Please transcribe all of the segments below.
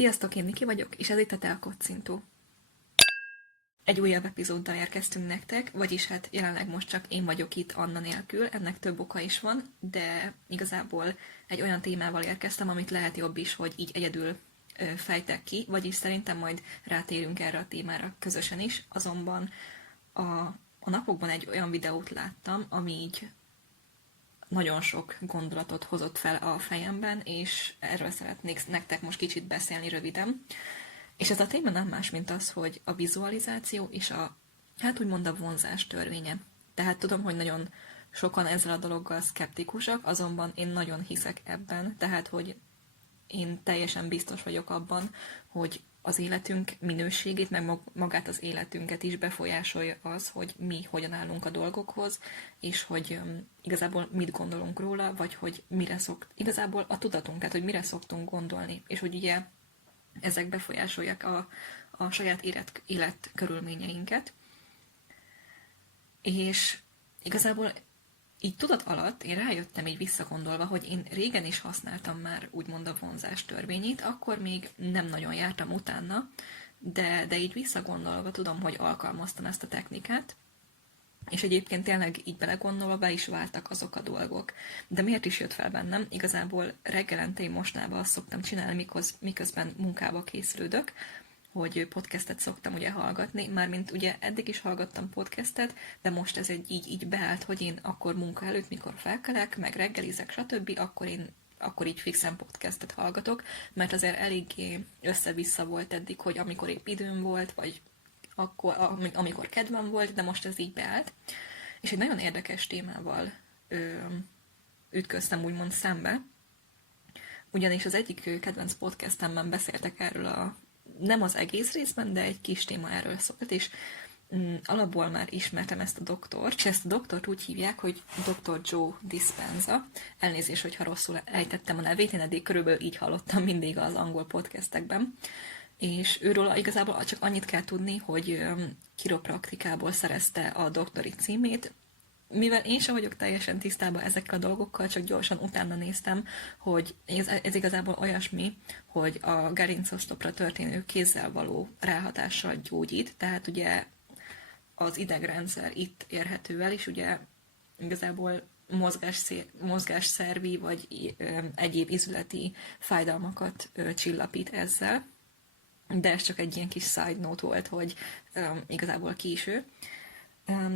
Sziasztok, én Niki vagyok, és ez itt a Telkocintó. Egy újabb epizóddal érkeztünk nektek, vagyis hát jelenleg most csak én vagyok itt Anna nélkül, ennek több oka is van, de igazából egy olyan témával érkeztem, amit lehet jobb is, hogy így egyedül fejtek ki, vagyis szerintem majd rátérünk erre a témára közösen is, azonban a napokban egy olyan videót láttam, ami így nagyon sok gondolatot hozott fel a fejemben, és erről szeretnék nektek most kicsit beszélni röviden. És ez a téma nem más, mint az, hogy a vizualizáció és hát úgymond a vonzás törvénye. Tehát tudom, hogy nagyon sokan ezzel a dologgal szkeptikusak, azonban én nagyon hiszek ebben, tehát hogy én teljesen biztos vagyok abban, hogy az életünk minőségét, meg magát az életünket is befolyásolja az, hogy mi hogyan állunk a dolgokhoz, és hogy igazából mit gondolunk róla, vagy hogy igazából a tudatunk, tehát hogy mire szoktunk gondolni, és hogy ugye ezek befolyásolják a saját életkörülményeinket. És igazából így tudat alatt én rájöttem így visszagondolva, hogy én régen is használtam már úgymond a vonzás törvényét, akkor még nem nagyon jártam utána, de így visszagondolva tudom, hogy alkalmaztam ezt a technikát, és egyébként tényleg így belegondolva be is váltak azok a dolgok. De miért is jött fel bennem? Igazából reggelente én mostanában azt szoktam csinálni, miközben munkába készülődök, hogy podcastet szoktam ugye hallgatni, mármint ugye eddig is hallgattam podcastet, de most ez így beállt, hogy én akkor munka előtt, mikor felkelek, meg reggelizek, stb., akkor így fixen podcastet hallgatok, mert azért eléggé össze-vissza volt eddig, hogy amikor épp időm volt, vagy akkor, amikor kedvem volt, de most ez így beállt. És egy nagyon érdekes témával ütköztem úgymond szembe, ugyanis az egyik kedvenc podcastemben beszéltek erről nem az egész részben, de egy kis téma erről szólt, és alapból már ismertem ezt a doktort, és ezt a doktort úgy hívják, hogy Dr. Joe Dispenza. Elnézést, hogyha rosszul ejtettem a nevét, én eddig körülbelül így hallottam mindig az angol podcastekben. És őről igazából csak annyit kell tudni, hogy kiropraktikából szerezte a doktori címét. Mivel én sem vagyok teljesen tisztában ezekkel a dolgokkal, csak gyorsan utána néztem, hogy ez igazából olyasmi, hogy a gerincosztopra történő kézzel való ráhatással gyógyít, tehát ugye az idegrendszer itt érhető el, és ugye igazából mozgásszervi vagy egyéb izületi fájdalmakat csillapít ezzel. De ez csak egy ilyen kis side note volt, hogy igazából késő.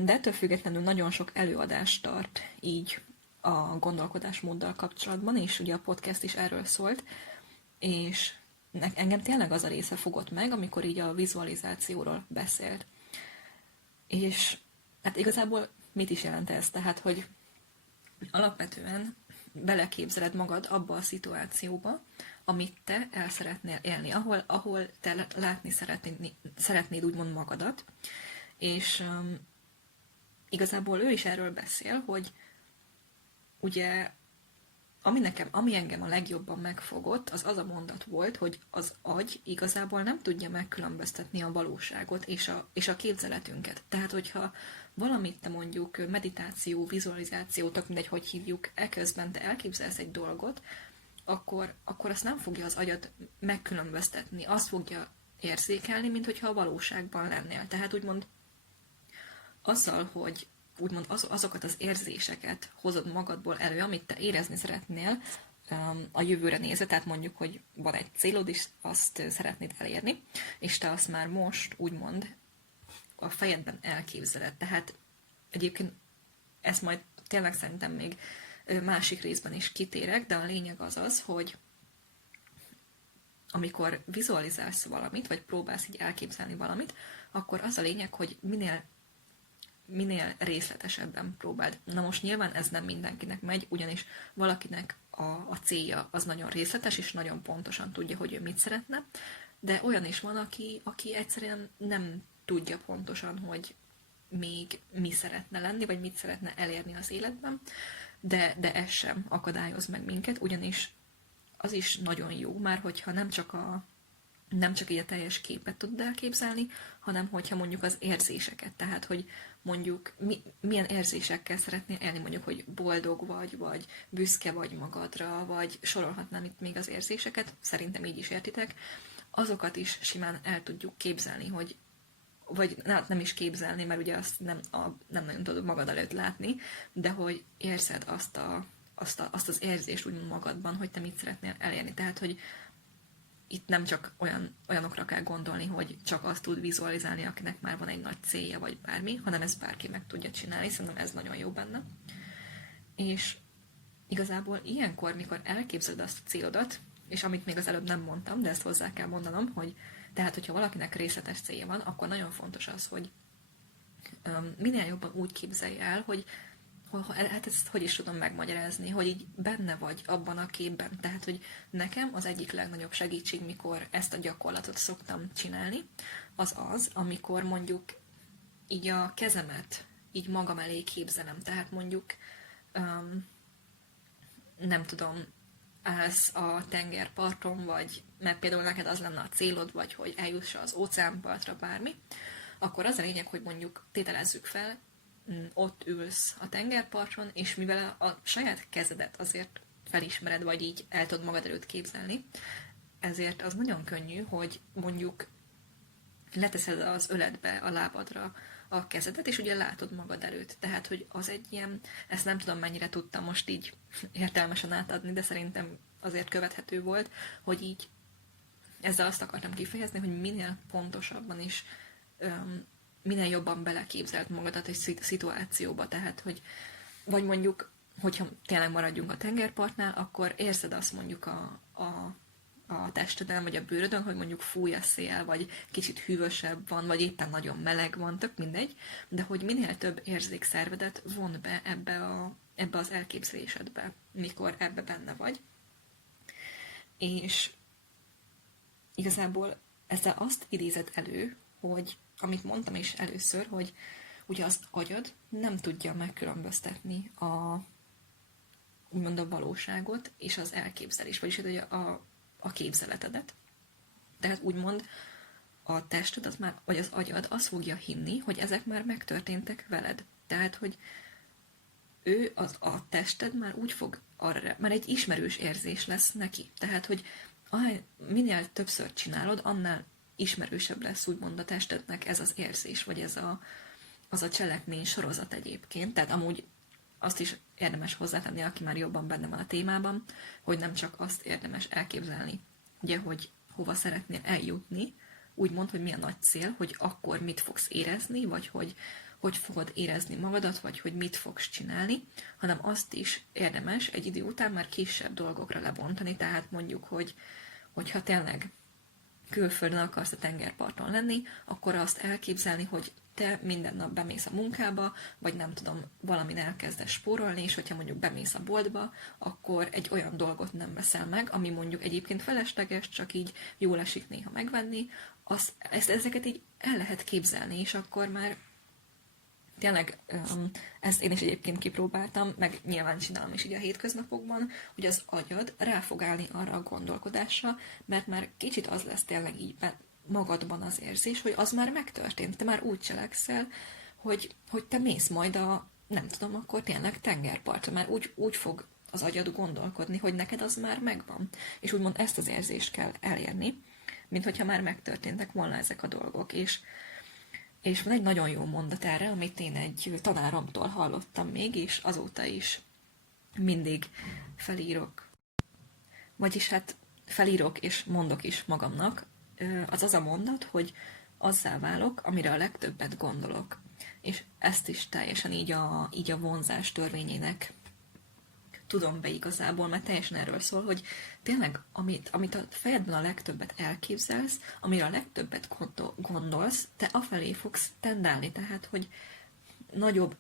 De ettől függetlenül nagyon sok előadást tart így a gondolkodásmóddal kapcsolatban, és ugye a podcast is erről szólt, és engem tényleg az a része fogott meg, amikor így a vizualizációról beszélt. És hát igazából mit is jelent ez? Tehát, hogy alapvetően beleképzeled magad abba a szituációba, amit te el szeretnél élni, ahol te látni szeretnéd úgymond magadat, és igazából ő is erről beszél, hogy ugye ami engem a legjobban megfogott, az a mondat volt, hogy az agy igazából nem tudja megkülönböztetni a valóságot és a képzeletünket. Tehát, hogyha valamit te mondjuk meditáció, vizualizáció, tök mindegy, hogy hívjuk, eközben te elképzelsz egy dolgot, akkor azt nem fogja az agyad megkülönböztetni, azt fogja érzékelni, mint hogyha a valóságban lennél. Tehát úgymond azzal, hogy úgymond azokat az érzéseket hozod magadból elő, amit te érezni szeretnél a jövőre nézve, tehát mondjuk, hogy van egy célod, és azt szeretnéd elérni, és te azt már most úgymond a fejedben elképzeled. Tehát egyébként ezt majd tényleg szerintem még másik részben is kitérek, de a lényeg az, hogy amikor vizualizálsz valamit, vagy próbálsz így elképzelni valamit, akkor az a lényeg, hogy minél részletesebben próbáld. Na most nyilván ez nem mindenkinek megy, ugyanis valakinek a célja az nagyon részletes, és nagyon pontosan tudja, hogy ő mit szeretne, de olyan is van, aki egyszerűen nem tudja pontosan, hogy még mi szeretne lenni, vagy mit szeretne elérni az életben, de ez sem akadályoz meg minket, ugyanis az is nagyon jó, már hogyha nem csak így a teljes képet tud elképzelni, hanem hogyha mondjuk az érzéseket, tehát hogy mondjuk milyen érzésekkel szeretnél élni, mondjuk, hogy boldog vagy büszke vagy magadra, vagy sorolhatnám itt még az érzéseket, szerintem így is értitek, azokat is simán el tudjuk képzelni, hogy vagy nem is képzelni, mert ugye azt nem nagyon tudod magad előtt látni, de hogy érzed azt az érzést úgy magadban, hogy te mit szeretnél elérni. Tehát, hogy itt nem csak olyanokra kell gondolni, hogy csak azt tud vizualizálni, akinek már van egy nagy célja, vagy bármi, hanem ezt bárki meg tudja csinálni, szerintem ez nagyon jó benne. És igazából ilyenkor, mikor elképzeled azt a célodat, és amit még az előbb nem mondtam, de ezt hozzá kell mondanom, hogy tehát, hogyha valakinek részletes célja van, akkor nagyon fontos az, hogy minél jobban úgy képzelje el, hogy hát ezt hogy is tudom megmagyarázni, hogy így benne vagy abban a képben. Tehát, hogy nekem az egyik legnagyobb segítség, mikor ezt a gyakorlatot szoktam csinálni, az, amikor mondjuk így a kezemet így magam elé képzelem. Tehát mondjuk nem tudom, állsz a tengerparton, vagy mert például neked az lenne a célod, vagy hogy eljuss az óceánpartra, bármi, akkor az a lényeg, hogy mondjuk tételezzük fel, ott ülsz a tengerparton, és mivel a saját kezedet azért felismered, vagy így el tudod magad előtt képzelni, ezért az nagyon könnyű, hogy mondjuk leteszed az öledbe, a lábadra a kezedet, és ugye látod magad előtt. Tehát, hogy az egy ilyen, ezt nem tudom mennyire tudtam most így értelmesen átadni, de szerintem azért követhető volt, hogy így ezzel azt akartam kifejezni, hogy minél pontosabban is minél jobban beleképzeld magadat egy szituációba, tehát, hogy vagy mondjuk, hogyha tényleg maradjunk a tengerpartnál, akkor érzed azt mondjuk a testeden, vagy a bőrödön, hogy mondjuk fúj a szél, vagy kicsit hűvösebb van, vagy éppen nagyon meleg van, tök mindegy, de hogy minél több érzékszervedet von be ebbe az elképzelésedbe, mikor ebbe benne vagy. És igazából ezzel azt idézed elő, hogy amit mondtam is először, hogy ugye az agyad nem tudja megkülönböztetni úgymond a valóságot és az elképzelés, vagyis a képzeletedet. Tehát úgymond a tested, vagy az agyad azt fogja hinni, hogy ezek már megtörténtek veled. Tehát, hogy a tested már úgy fog már egy ismerős érzés lesz neki. Tehát, hogy minél többször csinálod, annál ismerősebb lesz úgymond a testednek ez az érzés, vagy az a cselekmény sorozat egyébként. Tehát amúgy azt is érdemes hozzátenni, aki már jobban benne van a témában, hogy nem csak azt érdemes elképzelni, ugye, hogy hova szeretnél eljutni, úgymond, hogy mi a nagy cél, hogy akkor mit fogsz érezni, vagy hogy fogod érezni magadat, vagy hogy mit fogsz csinálni, hanem azt is érdemes egy idő után már kisebb dolgokra lebontani, tehát mondjuk, hogyha tényleg külföldön akarsz a tengerparton lenni, akkor azt elképzelni, hogy te minden nap bemész a munkába, vagy nem tudom, valamin elkezdesz spórolni, és hogyha mondjuk bemész a boltba, akkor egy olyan dolgot nem veszel meg, ami mondjuk egyébként felesleges, csak így jól esik néha megvenni, ezeket így el lehet képzelni, és akkor már tényleg ezt én is egyébként kipróbáltam, meg nyilván csinálom is így a hétköznapokban, hogy az agyad rá fog állni arra a gondolkodásra, mert már kicsit az lesz tényleg így magadban az érzés, hogy az már megtörtént, te már úgy cselekszel, hogy te mész majd nem tudom, akkor tényleg tengerpartra, már úgy fog az agyad gondolkodni, hogy neked az már megvan. És úgymond ezt az érzést kell elérni, mint hogyha már megtörténtek volna ezek a dolgok. És van egy nagyon jó mondat erre, amit én egy tanáromtól hallottam még, és azóta is mindig felírok. Vagyis hát felírok és mondok is magamnak. Az a mondat, hogy azzá válok, amire a legtöbbet gondolok. És ezt is teljesen így a vonzás törvényének tudom be igazából, mert teljesen erről szól, hogy tényleg, amit a fejedben a legtöbbet elképzelsz, amire a legtöbbet gondolsz, te afelé fogsz tendálni, tehát, hogy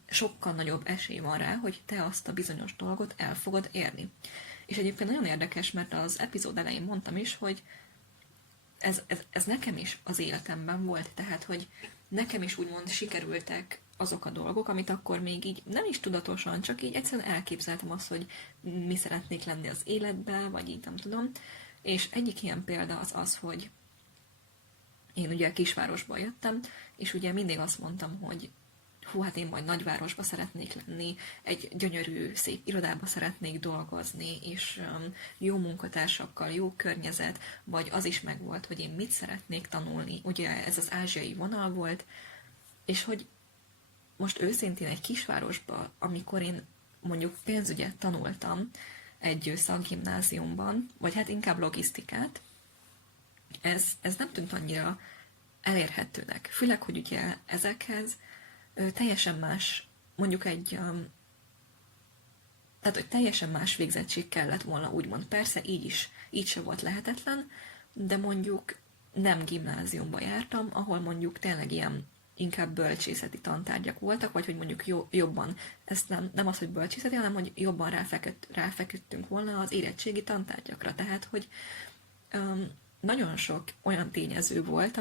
sokkal nagyobb esély van rá, hogy te azt a bizonyos dolgot el fogod érni. És egyébként nagyon érdekes, mert az epizód elején mondtam is, hogy ez nekem is az életemben volt, tehát, hogy nekem is úgymond sikerültek azok a dolgok, amit akkor még így nem is tudatosan, csak így egyszerűen elképzeltem azt, hogy mi szeretnék lenni az életben, vagy így nem tudom. És egyik ilyen példa az, hogy én ugye kisvárosból jöttem, és ugye mindig azt mondtam, hogy hú, hát én majd nagyvárosba szeretnék lenni, egy gyönyörű, szép irodába szeretnék dolgozni, és jó munkatársakkal, jó környezet, vagy az is megvolt, hogy én mit szeretnék tanulni. Ugye ez az ázsiai vonal volt, és hogy most őszintén egy kisvárosba, amikor én mondjuk pénzügyet tanultam egy szakgimnáziumban, vagy hát inkább logisztikát, ez nem tűnt annyira elérhetőnek. Főleg, hogy ugye ezekhez teljesen más, mondjuk tehát, hogy teljesen más végzettség kellett volna, úgymond. Persze így se volt lehetetlen, de mondjuk nem gimnáziumba jártam, ahol mondjuk tényleg ilyen inkább bölcsészeti tantárgyak voltak, vagy hogy mondjuk jobban, ezt nem az, hogy bölcsészeti, hanem hogy jobban ráfeküdtünk volna az érettségi tantárgyakra. Tehát, hogy nagyon sok olyan tényező volt,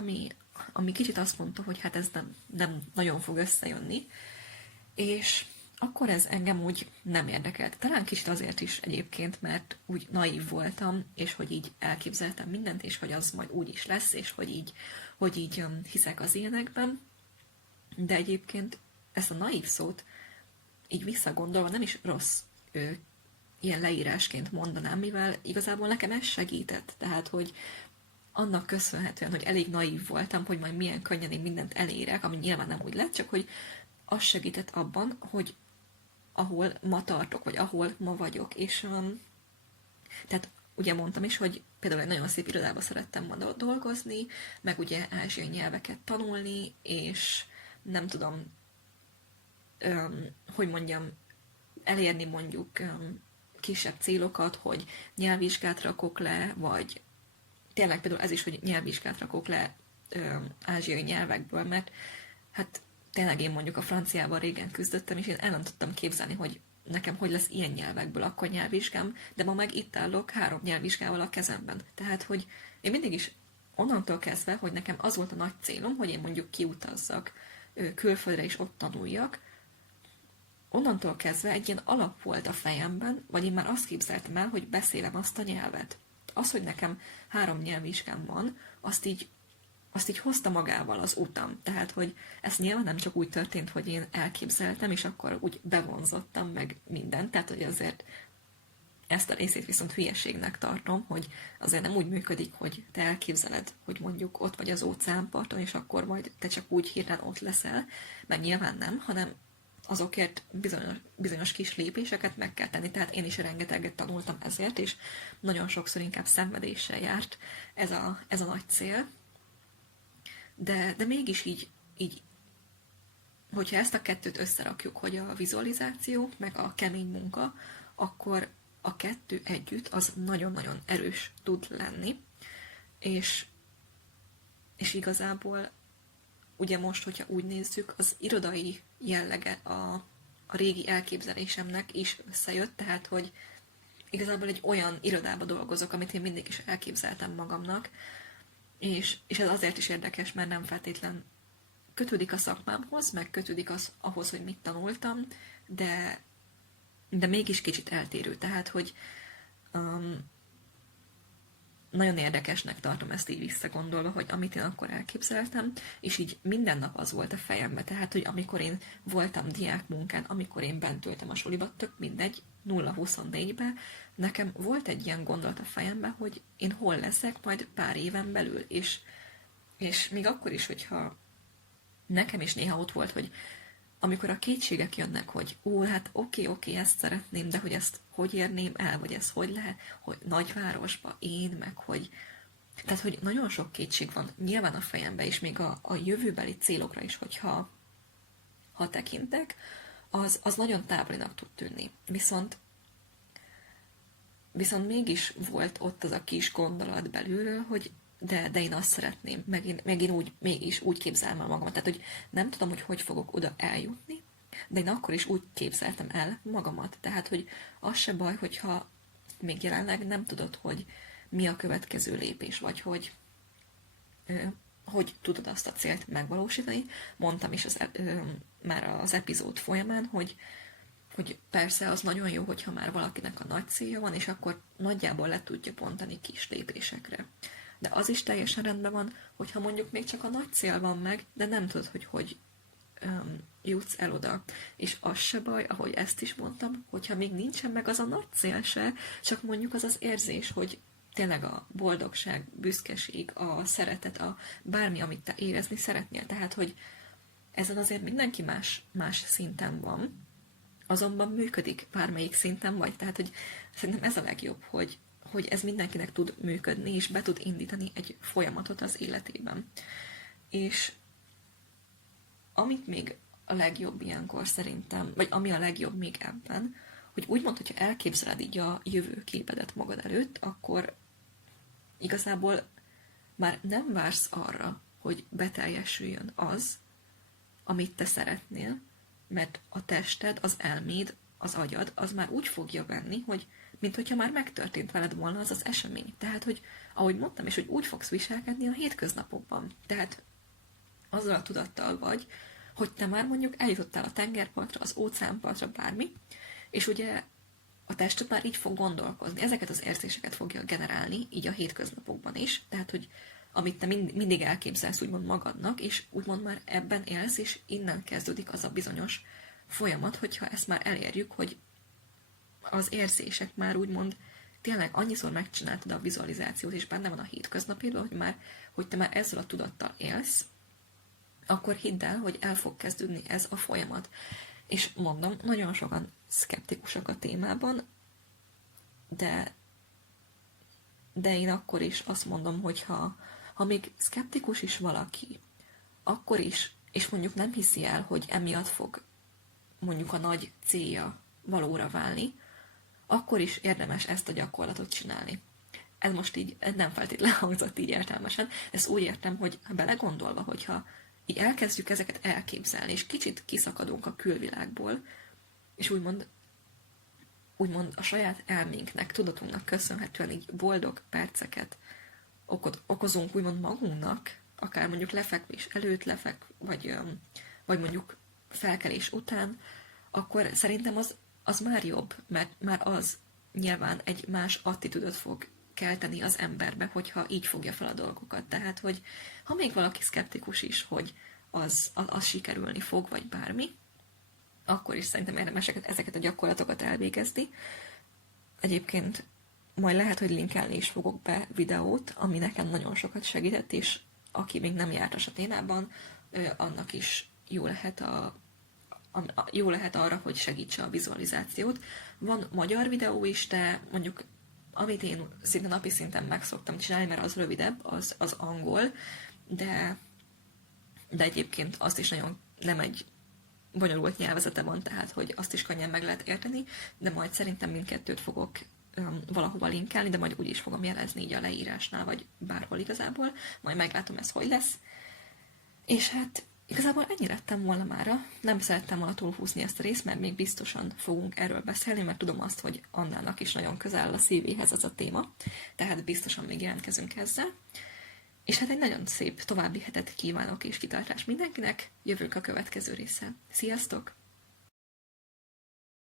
ami kicsit azt mondta, hogy hát ez nem nagyon fog összejönni, és akkor ez engem úgy nem érdekelt. Talán kicsit azért is egyébként, mert úgy naív voltam, és hogy így elképzeltem mindent, és hogy az majd úgy is lesz, és hogy így hiszek az ilyenekben. De egyébként ezt a naív szót így visszagondolva nem is rossz ilyen leírásként mondanám, mivel igazából nekem ez segített. Tehát, hogy annak köszönhetően, hogy elég naív voltam, hogy majd milyen könnyen én mindent elérek, ami nyilván nem úgy lett, csak hogy az segített abban, hogy ahol ma tartok, vagy ahol ma vagyok. És tehát ugye mondtam is, hogy például egy nagyon szép irodába szerettem ma dolgozni, meg ugye ázsiai nyelveket tanulni, és nem tudom, hogy mondjam, elérni mondjuk kisebb célokat, hogy nyelvvizsgát rakok le, vagy tényleg például ez is, hogy nyelvvizsgát rakok le ázsiai nyelvekből, mert hát tényleg én mondjuk a franciával régen küzdöttem, és én el nem tudtam képzelni, hogy nekem hogy lesz ilyen nyelvekből akkor nyelvvizsgám, de ma meg itt állok 3 nyelvvizsgával a kezemben. Tehát, hogy én mindig is onnantól kezdve, hogy nekem az volt a nagy célom, hogy én mondjuk kiutazzak külföldre és ott tanuljak, onnantól kezdve egy ilyen alap volt a fejemben, vagy én már azt képzeltem el, hogy beszélem azt a nyelvet. Az, hogy nekem 3 nyelvvizsgám van, azt így hozta magával az utam. Tehát, hogy ez nyilván nem csak úgy történt, hogy én elképzeltem, és akkor úgy bevonzottam meg mindent. Tehát, hogy azért ezt a részét viszont hülyeségnek tartom, hogy azért nem úgy működik, hogy te elképzeled, hogy mondjuk ott vagy az óceánparton, és akkor majd te csak úgy hirtelen ott leszel, mert nyilván nem, hanem azokért bizonyos kis lépéseket meg kell tenni. Tehát én is rengeteget tanultam ezért, és nagyon sokszor inkább szenvedéssel járt ez a nagy cél. De mégis így, hogyha ezt a kettőt összerakjuk, hogy a vizualizáció, meg a kemény munka, akkor a kettő együtt az nagyon-nagyon erős tud lenni. És igazából ugye most, hogyha úgy nézzük, az irodai jellege a régi elképzelésemnek is összejött, tehát, hogy igazából egy olyan irodába dolgozok, amit én mindig is elképzeltem magamnak, és ez azért is érdekes, mert nem feltétlen kötődik a szakmámhoz, meg kötődik ahhoz, hogy mit tanultam, de mégis kicsit eltérő. Tehát, hogy nagyon érdekesnek tartom ezt így visszagondolva, hogy amit én akkor elképzeltem, és így minden nap az volt a fejembe. Tehát, hogy amikor én voltam diákmunkán, amikor én bent ültem a suliba, tök mindegy, 0-24-be, nekem volt egy ilyen gondolat a fejembe, hogy én hol leszek majd pár éven belül, és még akkor is, hogyha nekem is néha ott volt, hogy amikor a kétségek jönnek, hogy hát oké, ezt szeretném, de hogy ezt hogy érném el, vagy ez hogy lehet, hogy nagyvárosba én, meg hogy... Tehát, hogy nagyon sok kétség van nyilván a fejemben, és még a jövőbeli célokra is, hogyha tekintek, az nagyon távolinak tud tűnni. Viszont mégis volt ott az a kis gondolat belülről, hogy de én azt szeretném, meg én mégis úgy képzelem el magamat. Tehát, hogy nem tudom, hogy fogok oda eljutni, de én akkor is úgy képzeltem el magamat. Tehát, hogy az se baj, hogyha még jelenleg nem tudod, hogy mi a következő lépés, vagy hogy tudod azt a célt megvalósítani. Mondtam is már az epizód folyamán, hogy persze az nagyon jó, hogyha már valakinek a nagy célja van, és akkor nagyjából le tudja bontani kis lépésekre. De az is teljesen rendben van, hogyha mondjuk még csak a nagy cél van meg, de nem tudod, hogy jutsz el oda. És az se baj, ahogy ezt is mondtam, hogyha még nincsen meg az a nagy cél se, csak mondjuk az az érzés, hogy tényleg a boldogság, büszkeség, a szeretet, a bármi, amit te érezni szeretnél. Tehát, hogy ezen azért mindenki más szinten van, azonban működik bármelyik szinten vagy. Tehát, hogy szerintem ez a legjobb, hogy ez mindenkinek tud működni, és be tud indítani egy folyamatot az életében. És amit még a legjobb ilyenkor szerintem, vagy ami a legjobb még ebben, hogy úgymond, hogyha elképzeled így a jövőképedet magad előtt, akkor igazából már nem vársz arra, hogy beteljesüljön az, amit te szeretnél, mert a tested, az elméd, az agyad, az már úgy fogja venni, hogy mint hogyha már megtörtént veled volna az az esemény. Tehát, hogy ahogy mondtam, és hogy úgy fogsz viselkedni a hétköznapokban. Tehát azzal a tudattal vagy, hogy te már mondjuk eljutottál a tengerpartra, az óceánpartra, bármi, és ugye a tested már így fog gondolkozni. Ezeket az érzéseket fogja generálni, így a hétköznapokban is. Tehát, hogy amit te mindig elképzelsz úgymond magadnak, és úgymond már ebben élsz, és innen kezdődik az a bizonyos folyamat, hogyha ezt már elérjük, hogy az érzések már úgymond tényleg annyiszor megcsináltad a vizualizációt, és benne van a hétköznapidban, hogy te már ezzel a tudattal élsz, akkor hidd el, hogy el fog kezdődni ez a folyamat. És mondom, nagyon sokan szkeptikusak a témában, de én akkor is azt mondom, hogy ha még szkeptikus is valaki, akkor is, és mondjuk nem hiszi el, hogy emiatt fog mondjuk a nagy célja valóra válni, akkor is érdemes ezt a gyakorlatot csinálni. Ez most így nem feltétlenül hangzott így értelmesen, ezt úgy értem, hogy belegondolva, hogyha így elkezdjük ezeket elképzelni, és kicsit kiszakadunk a külvilágból, és úgymond a saját elménknek, tudatunknak köszönhetően így boldog perceket okozunk úgymond magunknak, akár mondjuk lefekvés előtt, vagy mondjuk felkelés után, akkor szerintem az már jobb, mert már az nyilván egy más attitűdöt fog kelteni az emberbe, hogyha így fogja fel a dolgokat. Tehát, hogy ha még valaki szkeptikus is, hogy az sikerülni fog, vagy bármi, akkor is szerintem érdemes ezeket a gyakorlatokat elvégezni. Egyébként majd lehet, hogy linkelni is fogok be videót, ami nekem nagyon sokat segített, és aki még nem jártas a témában, annak is jó lehet arra, hogy segítse a vizualizációt. Van magyar videó is, de mondjuk amit én szinte napi szinten meg szoktam csinálni, mert az rövidebb, az angol, de egyébként azt is nagyon nem egy bonyolult nyelvezete van, tehát hogy azt is könnyen meg lehet érteni, de majd szerintem mindkettőt fogok valahova linkelni, de majd úgy is fogom jelezni így a leírásnál, vagy bárhol igazából, majd meglátom ez hogy lesz. És hát igazából ennyi lettem volna mára. Nem szerettem volna túlhúzni ezt a részt, mert még biztosan fogunk erről beszélni, mert tudom azt, hogy Annának is nagyon közel áll a szívéhez az a téma, tehát biztosan még jelentkezünk ezzel. És hát egy nagyon szép további hetet kívánok és kitartást mindenkinek, jövünk a következő résszel. Sziasztok!